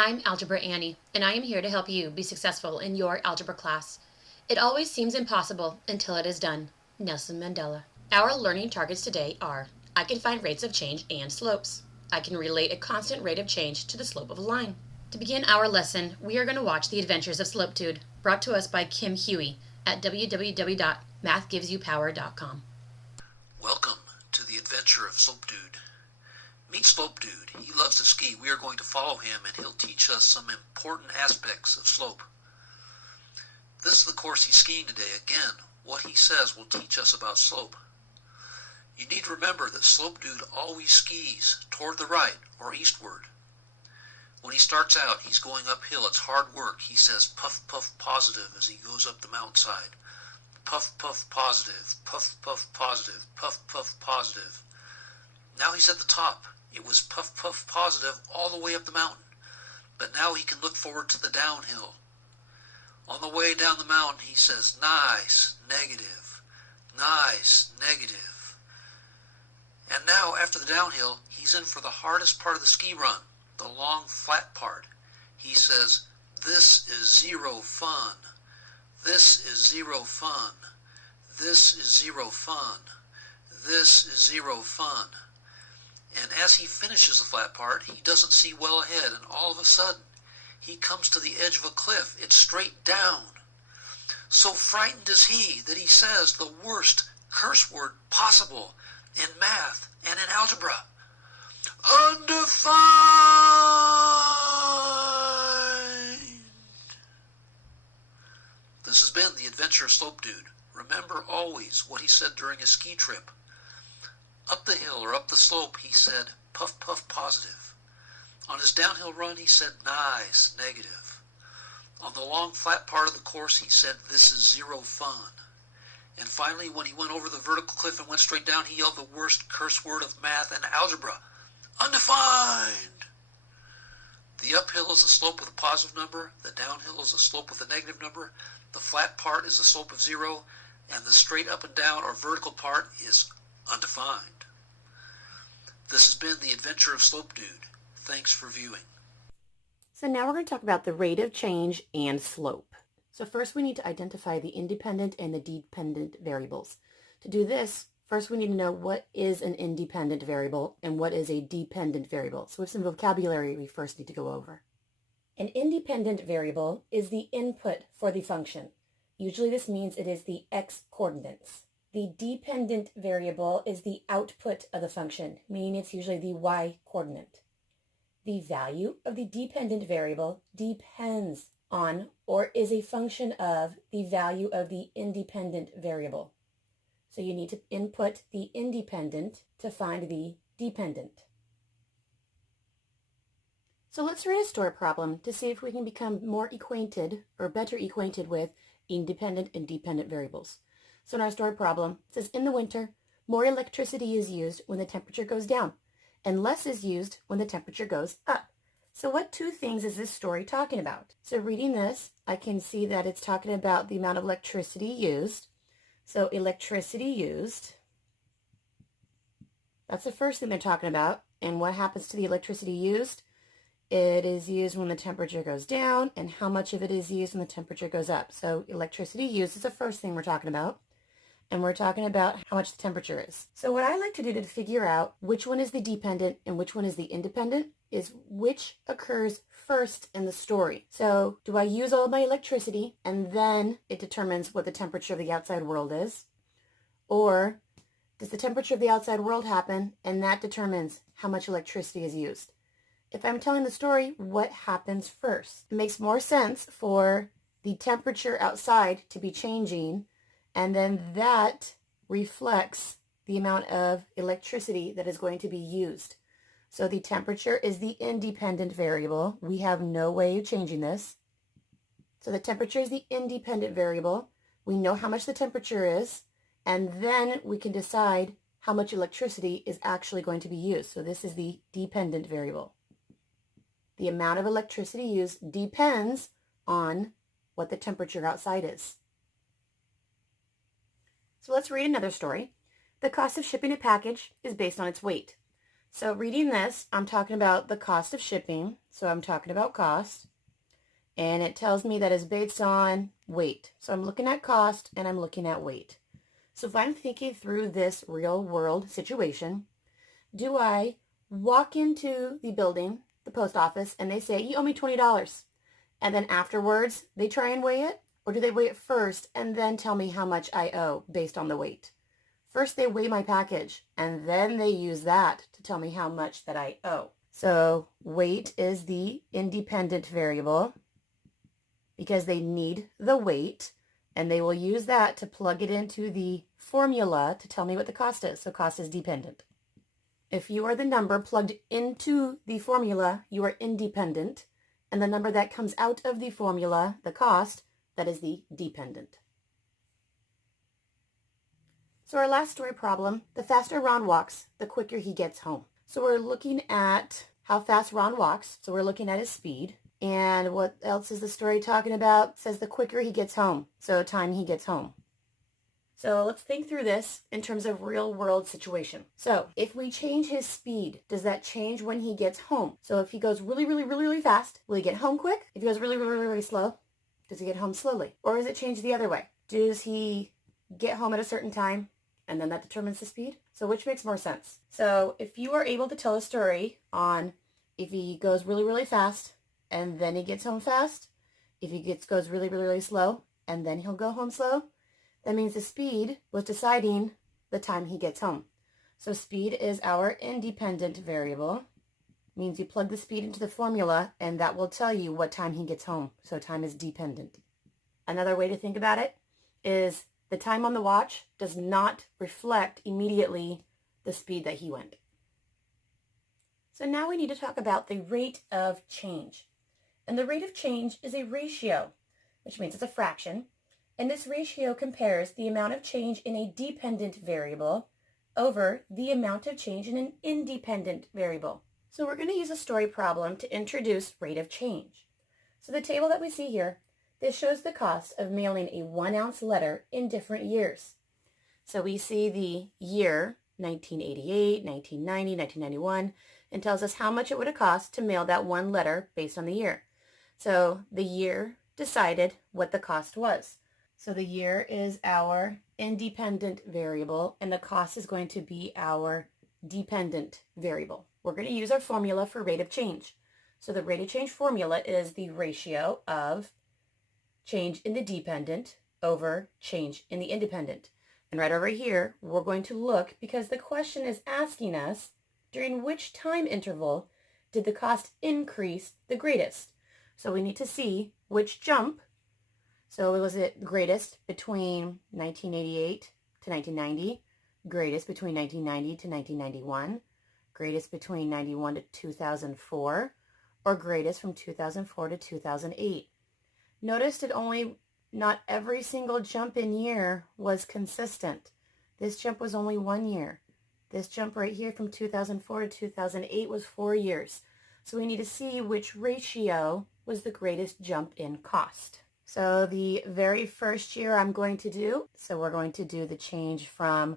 I'm Algebra Annie, and I am here to help you be successful in your algebra class. It always seems impossible until it is done. Nelson Mandela. Our learning targets today are: I can find rates of change and slopes. I can relate a constant rate of change to the slope of a line. To begin our lesson, we are going to watch The Adventures of Slopedude, brought to us by Kim Huey at www.mathgivesYouPower.com. Welcome to the adventure of Slopedude. Meet Slopedude. He loves to ski. We are going to follow him and he'll teach us some important aspects of slope. This is the course he's skiing today. Again, what he says will teach us about slope. You need to remember that Slopedude always skis toward the right or eastward. When he starts out, he's going uphill. It's hard work. He says puff, puff, positive as he goes up the mountainside. Puff, puff, positive, puff, puff, positive, puff, puff, positive. Now he's at the top. It was puff, puff, positive all the way up the mountain. But now he can look forward to the downhill. On the way down the mountain, he says, nice, negative, nice, negative. And now, after the downhill, he's in for the hardest part of the ski run, the long, flat part. He says, this is zero fun. This is zero fun. This is zero fun. This is zero fun. And as he finishes the flat part, he doesn't see well ahead, and all of a sudden, he comes to the edge of a cliff. It's straight down. So frightened is he that he says the worst curse word possible in math and in algebra. Undefined. This has been The Adventure of Slopedude. Remember always what he said during his ski trip. Up the hill or up the slope, he said, puff, puff, positive. On his downhill run, he said, nice, negative. On the long, flat part of the course, he said, this is zero fun. And finally, when he went over the vertical cliff and went straight down, he yelled the worst curse word of math and algebra, undefined. The uphill is a slope with a positive number, the downhill is a slope with a negative number, the flat part is a slope of zero, and the straight up and down or vertical part is undefined. This has been The Adventure of Slopedude. Thanks for viewing. So now we're going to talk about the rate of change and slope. So first we need to identify the independent and the dependent variables. To do this, first we need to know what is an independent variable and what is a dependent variable. So we have some vocabulary we first need to go over. An independent variable is the input for the function. Usually this means it is the x coordinates. The dependent variable is the output of the function, meaning it's usually the y coordinate. The value of the dependent variable depends on or is a function of the value of the independent variable. So you need to input the independent to find the dependent. So let's read a story problem to see if we can become more acquainted or better acquainted with independent and dependent variables. So in our story problem, it says, in the winter, more electricity is used when the temperature goes down, and less is used when the temperature goes up. So what two things is this story talking about? So reading this, I can see that it's talking about the amount of electricity used. So electricity used, that's the first thing they're talking about. And what happens to the electricity used? It is used when the temperature goes down, and how much of it is used when the temperature goes up. So electricity used is the first thing we're talking about. And we're talking about how much the temperature is. So what I like to do to figure out which one is the dependent and which one is the independent is which occurs first in the story. So do I use all my electricity and then it determines what the temperature of the outside world is? Or does the temperature of the outside world happen and that determines how much electricity is used? If I'm telling the story, what happens first? It makes more sense for the temperature outside to be changing, and then that reflects the amount of electricity that is going to be used. So the temperature is the independent variable. We have no way of changing this. So the temperature is the independent variable. We know how much the temperature is, and then we can decide how much electricity is actually going to be used. So this is the dependent variable. The amount of electricity used depends on what the temperature outside is. So let's read another story. The cost of shipping a package is based on its weight. So reading this, I'm talking about the cost of shipping. So I'm talking about cost. And it tells me that it's based on weight. So I'm looking at cost and I'm looking at weight. So if I'm thinking through this real world situation, do I walk into the building, the post office, and they say, you owe me $20. And then afterwards, they try and weigh it? Or do they weigh it first and then tell me how much I owe based on the weight? First, they weigh my package, and then they use that to tell me how much that I owe. So weight is the independent variable because they need the weight, and they will use that to plug it into the formula to tell me what the cost is. So cost is dependent. If you are the number plugged into the formula, you are independent, and the number that comes out of the formula, the cost, that is the dependent. So our last story problem, the faster Ron walks, the quicker he gets home. So we're looking at how fast Ron walks. So we're looking at his speed. And what else is the story talking about? It says the quicker he gets home. So time he gets home. So let's think through this in terms of real world situation. So if we change his speed, does that change when he gets home? So if he goes really fast, will he get home quick? If he goes really slow, does he get home slowly? Or does it change the other way? Does he get home at a certain time and then that determines the speed? So which makes more sense? So if you are able to tell a story on if he goes really fast and then he gets home fast, if he goes really slow and then he'll go home slow, that means the speed was deciding the time he gets home. So speed is our independent variable. Means you plug the speed into the formula and that will tell you what time he gets home. So time is dependent. Another way to think about it is the time on the watch does not reflect immediately the speed that he went. So now we need to talk about the rate of change. And the rate of change is a ratio, which means it's a fraction. And this ratio compares the amount of change in a dependent variable over the amount of change in an independent variable. So we're going to use a story problem to introduce rate of change. So the table that we see here, this shows the cost of mailing a 1-ounce letter in different years. So we see the year 1988, 1990, 1991, and tells us how much it would have cost to mail that one letter based on the year. So the year decided what the cost was. So the year is our independent variable, and the cost is going to be our dependent variable. We're going to use our formula for rate of change. So the rate of change formula is the ratio of change in the dependent over change in the independent. And right over here, we're going to look because the question is asking us during which time interval did the cost increase the greatest. So we need to see which jump. So was it greatest between 1988 to 1990, greatest between 1990 to 1991, greatest between 91 to 2004, or greatest from 2004 to 2008. Notice that not every single jump in year was consistent. This jump was only 1 year. This jump right here from 2004 to 2008 was 4 years. So we need to see which ratio was the greatest jump in cost. So the very first year I'm going to do, so we're going to do the change from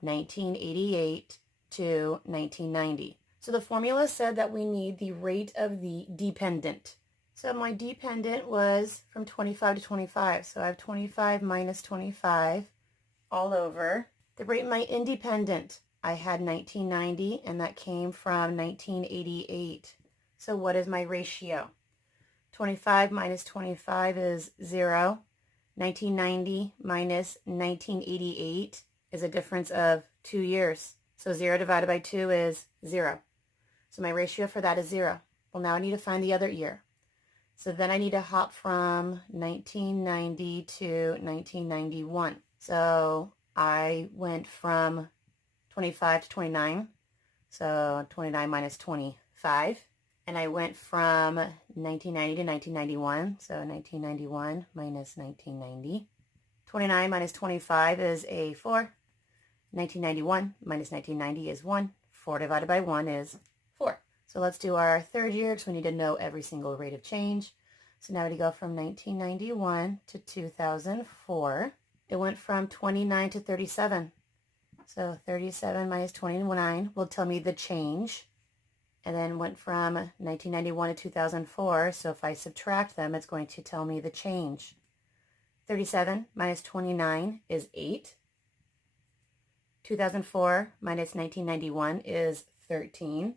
1988 to 1990. So the formula said that we need the rate of the dependent. So my dependent was from 25 to 25. So I have 25 minus 25 all over. The rate of my independent, I had 1990, and that came from 1988. So what is my ratio? 25 minus 25 is 0. 1990 minus 1988 is a difference of 2 years. So 0 divided by 2 is 0. So my ratio for that is 0. Well, now I need to find the other year. So then I need to hop from 1990 to 1991. So I went from 25 to 29. So 29 minus 25. And I went from 1990 to 1991. So 1991 minus 1990. 29 minus 25 is a 4. 1991 minus 1990 is 1. 4 divided by 1 is 4. So let's do our third year because we need to know every single rate of change. So now we go from 1991 to 2004. It went from 29 to 37. So 37 minus 29 will tell me the change. And then went from 1991 to 2004. So if I subtract them, it's going to tell me the change. 37 minus 29 is 8. 2004 minus 1991 is 13.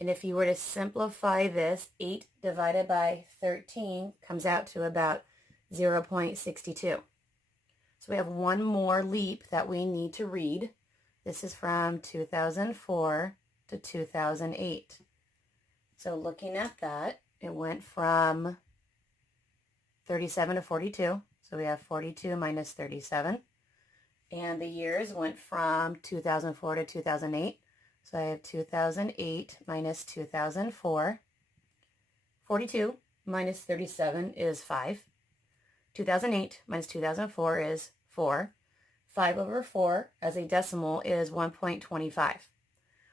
And if you were to simplify this, 8 divided by 13 comes out to about 0.62. So we have one more leap that we need to read. This is from 2004 to 2008. So looking at that, it went from 37 to 42. So we have 42 minus 37. And the years went from 2004 to 2008. So I have 2008 minus 2004. 42 minus 37 is 5. 2008 minus 2004 is 4. 5 over 4 as a decimal is 1.25.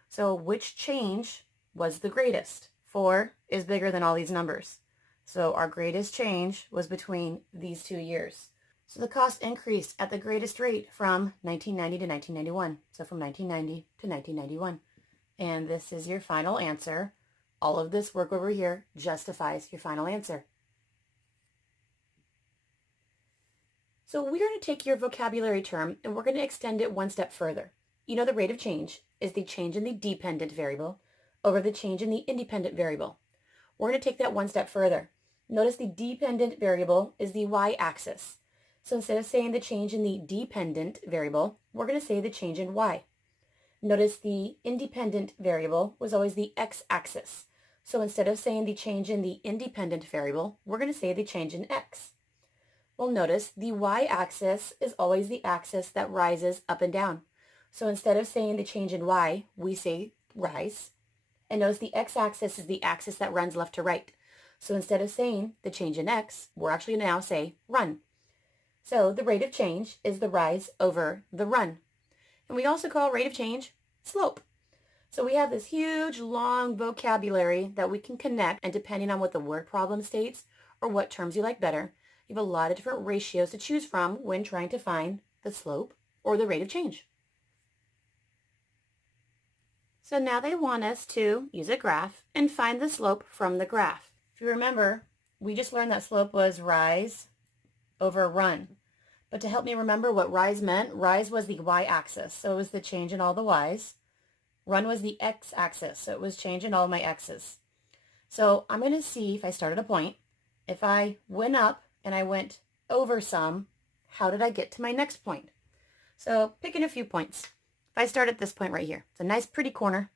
So which change was the greatest? 4 is bigger than all these numbers. So our greatest change was between these 2 years. So the cost increased at the greatest rate from 1990 to 1991. So from 1990 to 1991. And this is your final answer. All of this work over here justifies your final answer. So we're going to take your vocabulary term and we're going to extend it one step further. You know the rate of change is the change in the dependent variable over the change in the independent variable. We're going to take that one step further. Notice the dependent variable is the y-axis. So instead of saying the change in the dependent variable, we're going to say the change in y. Notice the independent variable was always the x-axis. So instead of saying the change in the independent variable, we're going to say the change in x. Well, notice the y-axis is always the axis that rises up and down. So instead of saying the change in y, we say rise. And notice the x-axis is the axis that runs left to right. So instead of saying the change in x, we're actually going to now say run. So the rate of change is the rise over the run. And we also call rate of change slope. So we have this huge, long vocabulary that we can connect, and depending on what the word problem states or what terms you like better, you have a lot of different ratios to choose from when trying to find the slope or the rate of change. So now they want us to use a graph and find the slope from the graph. If you remember, we just learned that slope was rise over run. But to help me remember what rise meant, rise was the y-axis, so it was the change in all the y's. Run was the x-axis, so it was change in all my x's. So I'm going to see if I start at a point. If I went up and I went over some, how did I get to my next point? So picking a few points. If I start at this point right here, it's a nice pretty corner.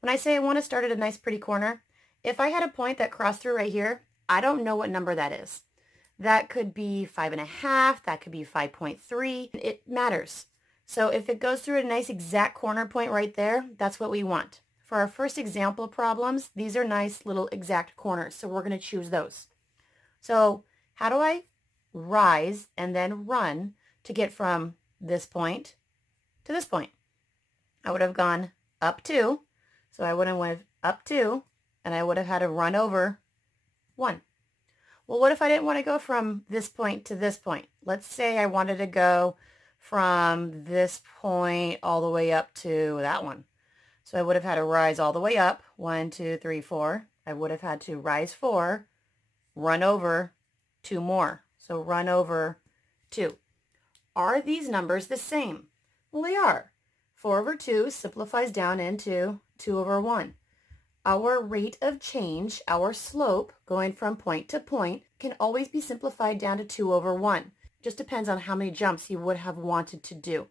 When I say I want to start at a nice pretty corner, if I had a point that crossed through right here, I don't know what number that is. That could be 5.5, that could be 5.3. It matters. So if it goes through a nice exact corner point right there, that's what we want. For our first example problems, these are nice little exact corners, so we're going to choose those. So how do I rise and then run to get from this point to this point? I would have gone up 2, so I would have went up 2, and I would have had to run over 1. Well, what if I didn't want to go from this point to this point? Let's say I wanted to go from this point all the way up to that one. So I would have had to rise all the way up, 1, 2, 3, 4. I would have had to rise 4, run over 2 more. So run over 2. Are these numbers the same? Well, they are. 4 over 2 simplifies down into 2 over 1. Our rate of change, our slope, going from point to point, can always be simplified down to 2 over 1. Just depends on how many jumps you would have wanted to do.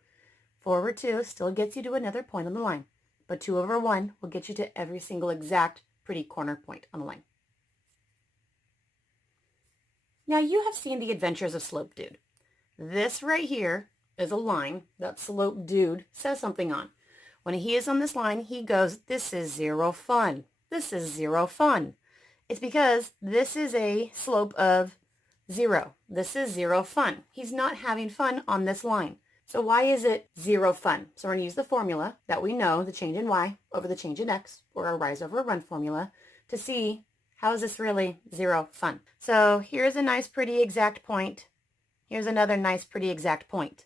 4 over 2 still gets you to another point on the line, but 2 over 1 will get you to every single exact pretty corner point on the line. Now you have seen the adventures of Slope Dude. This right here is a line that Slope Dude says something on. When he is on this line, he goes, "This is zero fun. This is zero fun." It's because this is a slope of 0. This is 0 fun. He's not having fun on this line. So why is it 0 fun? So we're going to use the formula that we know, the change in y over the change in x, or our rise over run formula, to see how is this really 0 fun. So here's a nice pretty exact point. Here's another nice pretty exact point.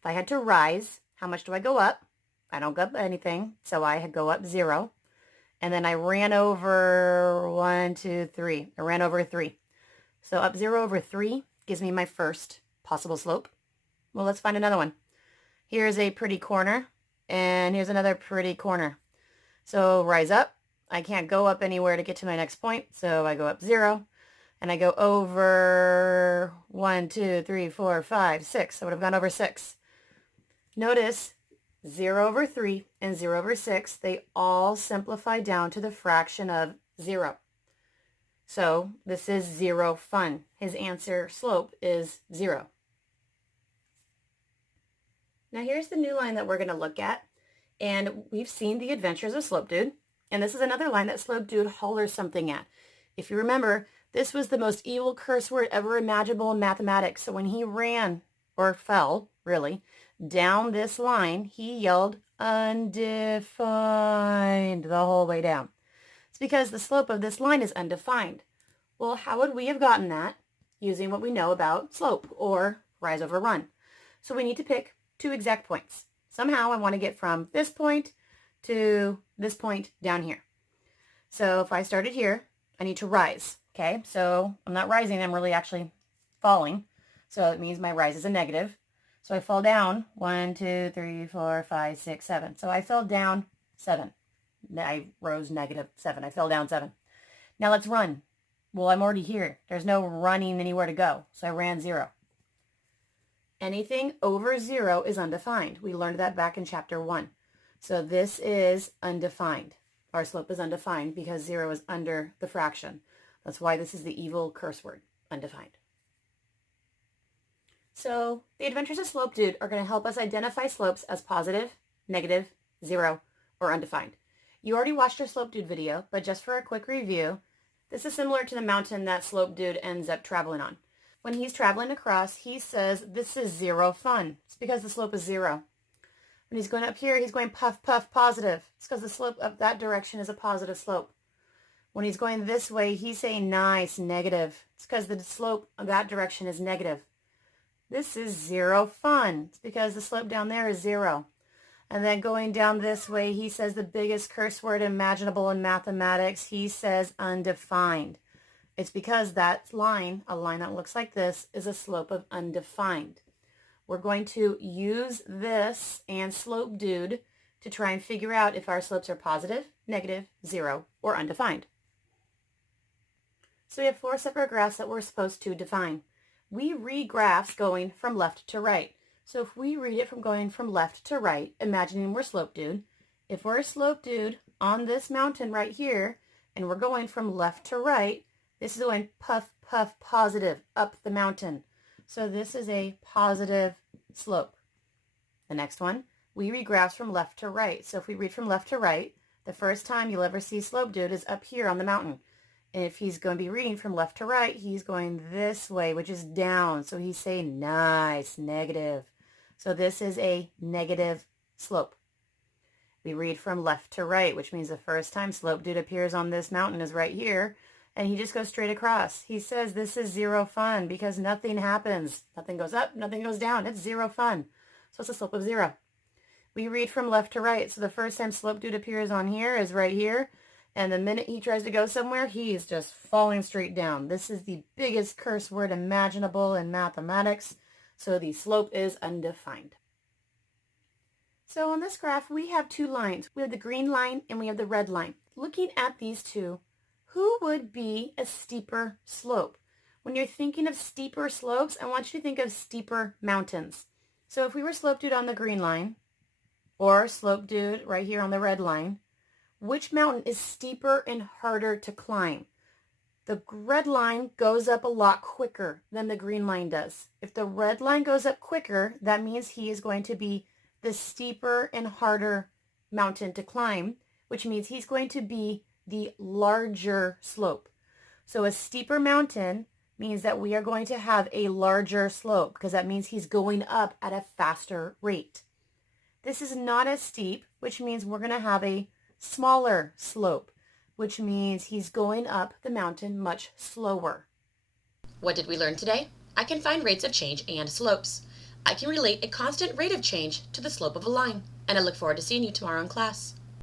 If I had to rise How much do I go up? I don't go up anything, so I go up 0. And then I ran over 1, 2, 3. I ran over 3. So up 0 over 3 gives me my first possible slope. Well, let's find another one. Here's a pretty corner, and here's another pretty corner. So rise up. I can't go up anywhere to get to my next point, so I go up 0. And I go over 1, 2, 3, 4, 5, 6. I would have gone over 6. Notice 0 over 3 and 0 over 6, they all simplify down to the fraction of 0. So this is 0 fun. His answer slope is 0. Now here's the new line that we're going to look at. And we've seen the adventures of Slope Dude. And this is another line that Slope Dude hollers something at. If you remember, this was the most evil curse word ever imaginable in mathematics. So when he ran, or fell, really, down this line, he yelled, undefined, the whole way down. It's because the slope of this line is undefined. Well, how would we have gotten that? Using what we know about slope, or rise over run. So we need to pick 2 exact points. Somehow I want to get from this point to this point down here. So if I started here, I need to rise. Okay, so I'm not rising, I'm really actually falling. So it means my rise is a negative. So I fall down 1, 2, 3, 4, 5, 6, 7. So I fell down 7. I rose negative 7. I fell down 7. Now let's run. Well, I'm already here. There's no running anywhere to go. So I ran 0. Anything over 0 is undefined. We learned that back in chapter 1. So this is undefined. Our slope is undefined because 0 is under the fraction. That's why this is the evil curse word, undefined. So the adventures of Slope Dude are going to help us identify slopes as positive, negative, 0, or undefined. You already watched our Slope Dude video, but just for a quick review, this is similar to the mountain that Slope Dude ends up traveling on. When he's traveling across, he says, this is 0 fun. It's because the slope is 0. When he's going up here, he's going puff, puff, positive. It's because the slope up that direction is a positive slope. When he's going this way, he's saying nice, negative. It's because the slope of that direction is negative. This is 0 fun. It's because the slope down there is 0. And then going down this way, he says the biggest curse word imaginable in mathematics. He says undefined. It's because that line, a line that looks like this, is a slope of undefined. We're going to use this and Slope Dude to try and figure out if our slopes are positive, negative, 0, or undefined. So we have 4 separate graphs that we're supposed to define. We read graphs going from left to right. So if we read it from going from left to right, imagining we're Slope Dude, if we're a Slope Dude on this mountain right here, and we're going from left to right, this is going puff, puff, positive up the mountain. So this is a positive slope. The next one, we read graphs from left to right. So if we read from left to right, the first time you'll ever see Slope Dude is up here on the mountain. And if he's going to be reading from left to right, he's going this way, which is down. So he's saying nice, negative. So this is a negative slope. We read from left to right, which means the first time Slope Dude appears on this mountain is right here. And he just goes straight across. He says this is 0 fun because nothing happens. Nothing goes up, nothing goes down. It's 0 fun. So it's a slope of 0. We read from left to right. So the first time Slope Dude appears on here is right here. And the minute he tries to go somewhere, he's just falling straight down. This is the biggest curse word imaginable in mathematics. So the slope is undefined. So on this graph, we have 2 lines. We have the green line and we have the red line. Looking at these two, who would be a steeper slope? When you're thinking of steeper slopes, I want you to think of steeper mountains. So if we were Slope Dude on the green line, or Slope Dude right here on the red line, which mountain is steeper and harder to climb? The red line goes up a lot quicker than the green line does. If the red line goes up quicker, that means he is going to be the steeper and harder mountain to climb, which means he's going to be the larger slope. So a steeper mountain means that we are going to have a larger slope because that means he's going up at a faster rate. This is not as steep, which means we're going to have a smaller slope, which means he's going up the mountain much slower. What did we learn today? I can find rates of change and slopes. I can relate a constant rate of change to the slope of a line, and I look forward to seeing you tomorrow in class.